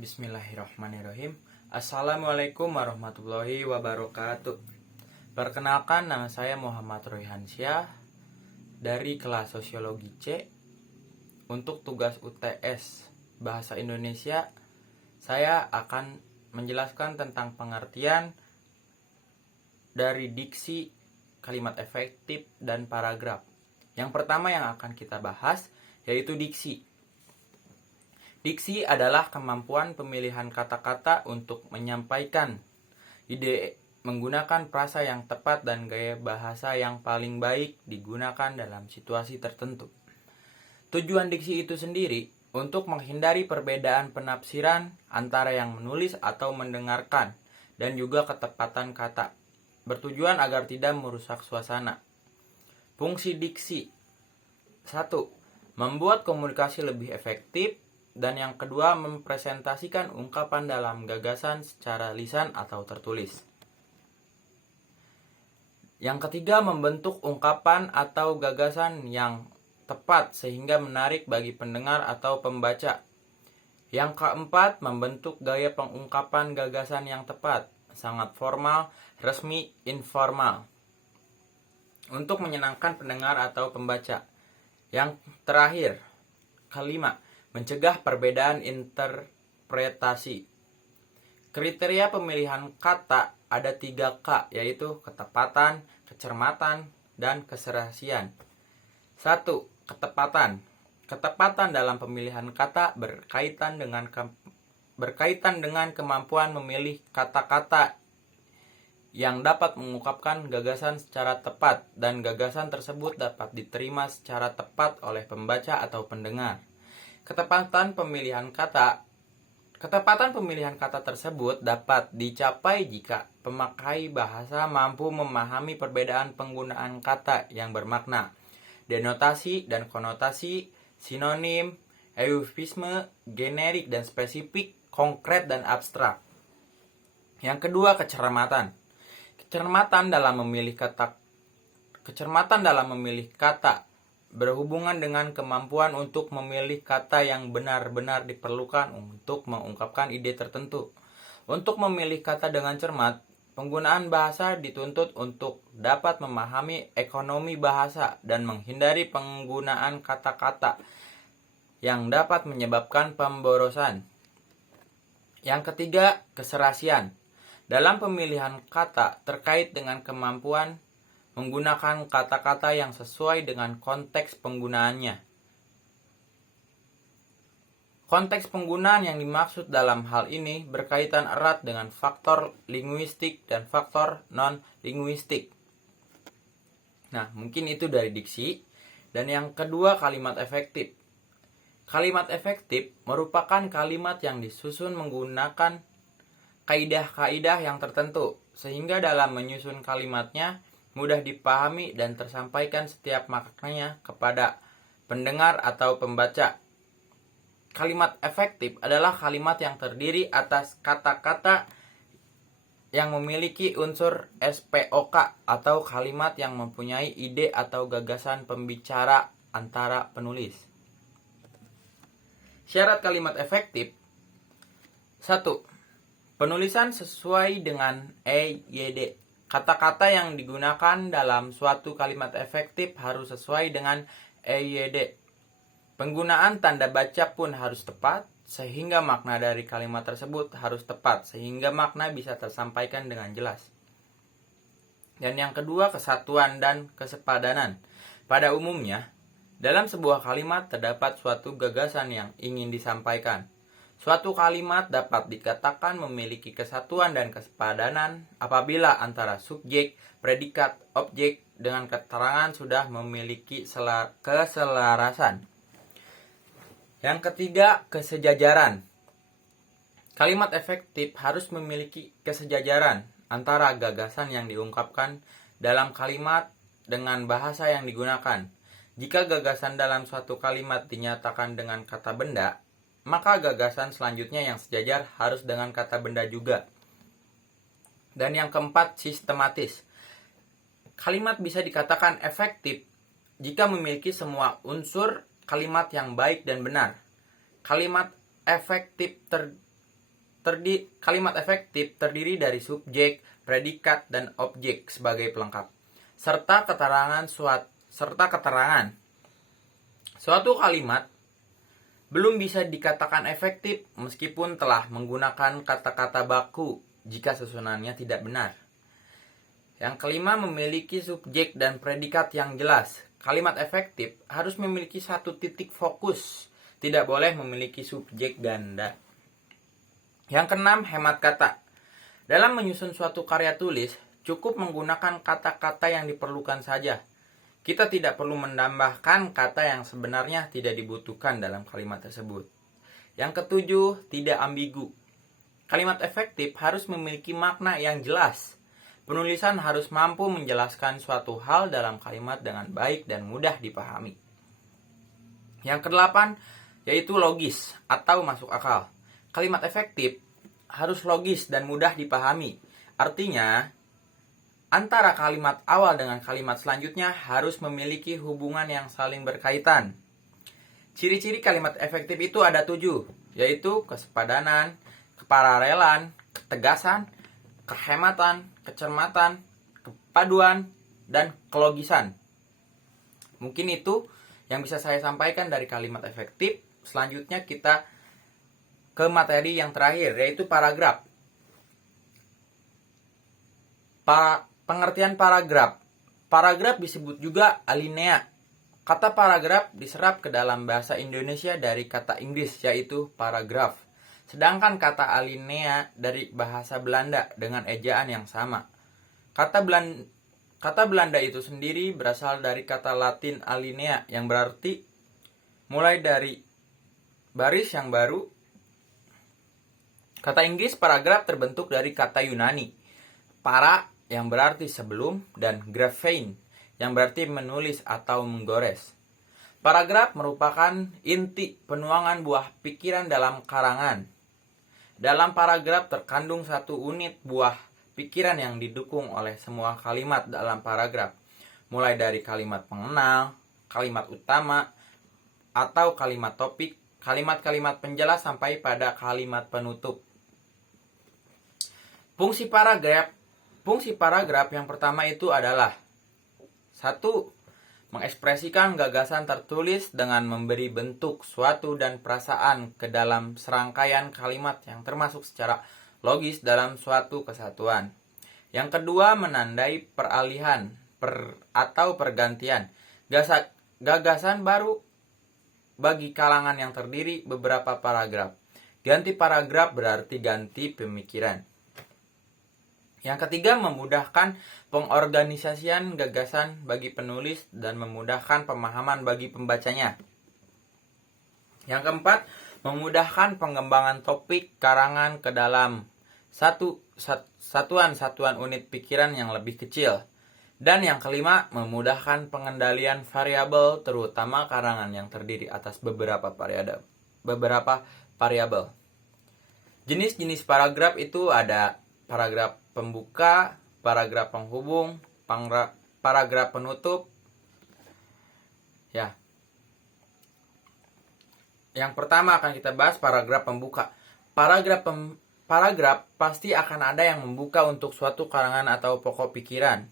Bismillahirrahmanirrahim. Assalamualaikum warahmatullahi wabarakatuh. Perkenalkan, nama saya Muhammad Royhansyah dari kelas Sosiologi C. Untuk tugas UTS Bahasa Indonesia, saya akan menjelaskan tentang pengertian dari diksi, kalimat efektif, dan paragraf. Yang pertama yang akan kita bahas yaitu diksi. Diksi adalah kemampuan pemilihan kata-kata untuk menyampaikan ide menggunakan frasa yang tepat dan gaya bahasa yang paling baik digunakan dalam situasi tertentu. Tujuan diksi itu sendiri untuk menghindari perbedaan penafsiran antara yang menulis atau mendengarkan dan juga ketepatan kata. Bertujuan agar tidak merusak suasana. Fungsi diksi: 1. Membuat komunikasi lebih efektif. Dan yang kedua, mempresentasikan ungkapan dalam gagasan secara lisan atau tertulis. Yang ketiga, membentuk ungkapan atau gagasan yang tepat sehingga menarik bagi pendengar atau pembaca. Yang keempat, membentuk gaya pengungkapan gagasan yang tepat, sangat formal, resmi, informal, untuk menyenangkan pendengar atau pembaca. Yang terakhir, kelima, mencegah perbedaan interpretasi. Kriteria pemilihan kata ada 3K, yaitu ketepatan, kecermatan, dan keserasian. 1. Ketepatan. Ketepatan dalam pemilihan kata berkaitan dengan kemampuan memilih kata-kata yang dapat mengungkapkan gagasan secara tepat, dan gagasan tersebut dapat diterima secara tepat oleh pembaca atau pendengar. Ketepatan pemilihan kata tersebut dapat dicapai jika pemakai bahasa mampu memahami perbedaan penggunaan kata yang bermakna, denotasi dan konotasi, sinonim, eufemisme, generik dan spesifik, konkret dan abstrak. Yang kedua, kecermatan. Kecermatan dalam memilih kata berhubungan dengan kemampuan untuk memilih kata yang benar-benar diperlukan untuk mengungkapkan ide tertentu. Untuk memilih kata dengan cermat, penggunaan bahasa dituntut untuk dapat memahami ekonomi bahasa dan menghindari penggunaan kata-kata yang dapat menyebabkan pemborosan. Yang ketiga, keserasian. Dalam pemilihan kata terkait dengan kemampuan menggunakan kata-kata yang sesuai dengan konteks penggunaannya. Konteks penggunaan yang dimaksud dalam hal ini berkaitan erat dengan faktor linguistik dan faktor non-linguistik. Nah, mungkin itu dari diksi. Dan yang kedua, kalimat efektif. Kalimat efektif merupakan kalimat yang disusun menggunakan kaidah-kaidah yang tertentu, sehingga dalam menyusun kalimatnya mudah dipahami dan tersampaikan setiap maknanya kepada pendengar atau pembaca. Kalimat efektif adalah kalimat yang terdiri atas kata-kata yang memiliki unsur SPOK atau kalimat yang mempunyai ide atau gagasan pembicara antara penulis. Syarat kalimat efektif: 1. Penulisan sesuai dengan EYD. Kata-kata yang digunakan dalam suatu kalimat efektif harus sesuai dengan EYD. Penggunaan tanda baca pun harus tepat, sehingga makna dari kalimat tersebut harus tepat, sehingga makna bisa tersampaikan dengan jelas. Dan yang kedua, kesatuan dan kesepadanan. Pada umumnya, dalam sebuah kalimat terdapat suatu gagasan yang ingin disampaikan. Suatu kalimat dapat dikatakan memiliki kesatuan dan kesepadanan apabila antara subjek, predikat, objek dengan keterangan sudah memiliki keselarasan. Yang ketiga, kesejajaran. Kalimat efektif harus memiliki kesejajaran antara gagasan yang diungkapkan dalam kalimat dengan bahasa yang digunakan. Jika gagasan dalam suatu kalimat dinyatakan dengan kata benda, maka gagasan selanjutnya yang sejajar harus dengan kata benda juga. Dan yang keempat, sistematis. Kalimat bisa dikatakan efektif jika memiliki semua unsur kalimat yang baik dan benar. Kalimat efektif Kalimat efektif terdiri dari subjek, predikat, dan objek sebagai pelengkap, serta keterangan. Suatu kalimat belum bisa dikatakan efektif meskipun telah menggunakan kata-kata baku jika susunannya tidak benar. Yang kelima, memiliki subjek dan predikat yang jelas. Kalimat efektif harus memiliki satu titik fokus, tidak boleh memiliki subjek ganda. Yang keenam, hemat kata. Dalam menyusun suatu karya tulis, cukup menggunakan kata-kata yang diperlukan saja. Kita tidak perlu menambahkan kata yang sebenarnya tidak dibutuhkan dalam kalimat tersebut. Yang ketujuh, tidak ambigu. Kalimat efektif harus memiliki makna yang jelas. Penulisan harus mampu menjelaskan suatu hal dalam kalimat dengan baik dan mudah dipahami. Yang kedelapan, yaitu logis atau masuk akal. Kalimat efektif harus logis dan mudah dipahami. Artinya, antara kalimat awal dengan kalimat selanjutnya harus memiliki hubungan yang saling berkaitan. Ciri-ciri kalimat efektif itu ada 7, yaitu kesepadanan, keparalelan, ketegasan, kehematan, kecermatan, kepaduan, dan kelogisan. Mungkin itu yang bisa saya sampaikan dari kalimat efektif. Selanjutnya kita ke materi yang terakhir, yaitu paragraf. Pengertian paragraf. Paragraf disebut juga alinea. Kata paragraf diserap ke dalam bahasa Indonesia dari kata Inggris, yaitu paragraf. Sedangkan kata alinea dari bahasa Belanda dengan ejaan yang sama. Kata Belanda itu sendiri berasal dari kata Latin alinea yang berarti mulai dari baris yang baru. Kata Inggris paragraf terbentuk dari kata Yunani para yang berarti sebelum dan graphein yang berarti menulis atau menggores. Paragraf merupakan inti penuangan buah pikiran dalam karangan. Dalam paragraf terkandung satu unit buah pikiran yang didukung oleh semua kalimat dalam paragraf, mulai dari kalimat pengenal, kalimat utama, atau kalimat topik, kalimat-kalimat penjelas sampai pada kalimat penutup. Fungsi paragraf yang pertama itu adalah 1. Mengekspresikan gagasan tertulis dengan memberi bentuk suatu dan perasaan ke dalam serangkaian kalimat yang termasuk secara logis dalam suatu kesatuan. Yang kedua, menandai peralihan atau pergantian gagasan baru bagi kalangan yang terdiri beberapa paragraf. Ganti paragraf berarti ganti pemikiran. Yang ketiga, memudahkan pengorganisasian gagasan bagi penulis dan memudahkan pemahaman bagi pembacanya. Yang keempat, memudahkan pengembangan topik karangan ke dalam satuan-satuan unit pikiran yang lebih kecil. Dan yang kelima, memudahkan pengendalian variabel terutama karangan yang terdiri atas beberapa variabel. Jenis-jenis paragraf itu ada paragraf pembuka, paragraf penghubung, paragraf penutup. Ya. Yang pertama akan kita bahas paragraf pembuka. Paragraf pasti akan ada yang membuka untuk suatu karangan atau pokok pikiran.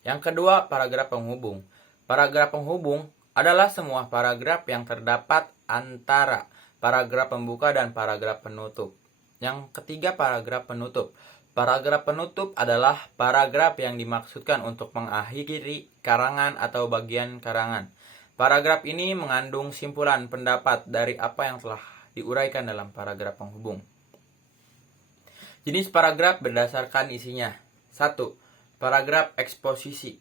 Yang kedua, paragraf penghubung. Paragraf penghubung adalah semua paragraf yang terdapat antara paragraf pembuka dan paragraf penutup. Yang ketiga, paragraf penutup. Paragraf penutup adalah paragraf yang dimaksudkan untuk mengakhiri karangan atau bagian karangan. Paragraf ini mengandung simpulan pendapat dari apa yang telah diuraikan dalam paragraf penghubung. Jenis paragraf berdasarkan isinya. 1. Paragraf eksposisi.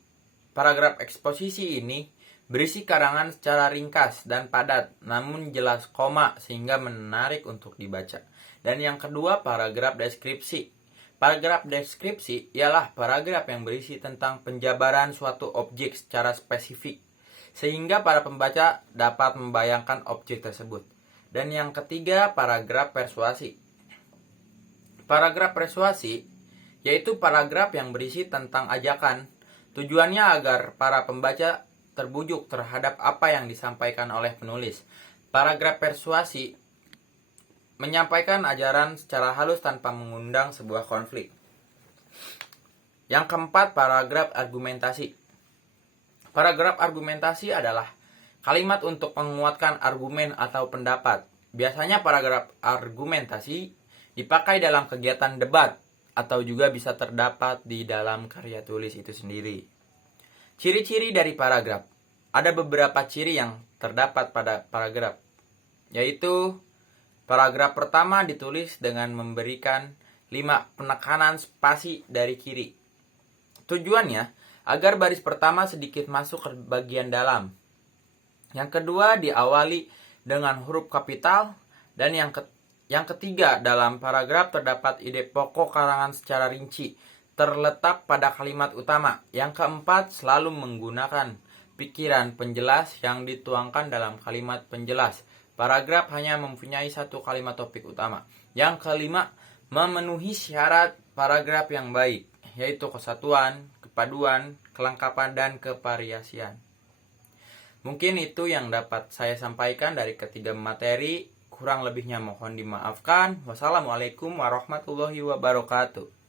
Paragraf eksposisi ini berisi karangan secara ringkas dan padat, namun jelas koma sehingga menarik untuk dibaca. Dan yang kedua, paragraf deskripsi. Paragraf deskripsi ialah paragraf yang berisi tentang penjabaran suatu objek secara spesifik, sehingga para pembaca dapat membayangkan objek tersebut. Dan yang ketiga, paragraf persuasi. Paragraf persuasi yaitu paragraf yang berisi tentang ajakan. Tujuannya agar para pembaca terbujuk terhadap apa yang disampaikan oleh penulis. Paragraf persuasi menyampaikan ajaran secara halus tanpa mengundang sebuah konflik. Yang keempat, paragraf argumentasi. Paragraf argumentasi adalah kalimat untuk menguatkan argumen atau pendapat. Biasanya paragraf argumentasi dipakai dalam kegiatan debat atau juga bisa terdapat di dalam karya tulis itu sendiri. Ciri-ciri dari paragraf. Ada beberapa ciri yang terdapat pada paragraf, yaitu paragraf pertama ditulis dengan memberikan 5 penekanan spasi dari kiri. Tujuannya agar baris pertama sedikit masuk ke bagian dalam. Yang kedua diawali dengan huruf kapital, dan yang ketiga dalam paragraf terdapat ide pokok karangan secara rinci terletak pada kalimat utama. Yang keempat selalu menggunakan pikiran penjelas yang dituangkan dalam kalimat penjelas. Paragraf hanya mempunyai satu kalimat topik utama. Yang kelima, memenuhi syarat paragraf yang baik, yaitu kesatuan, kepaduan, kelengkapan, dan kevariasian. Mungkin itu yang dapat saya sampaikan dari ketiga materi. Kurang lebihnya mohon dimaafkan. Wassalamualaikum warahmatullahi wabarakatuh.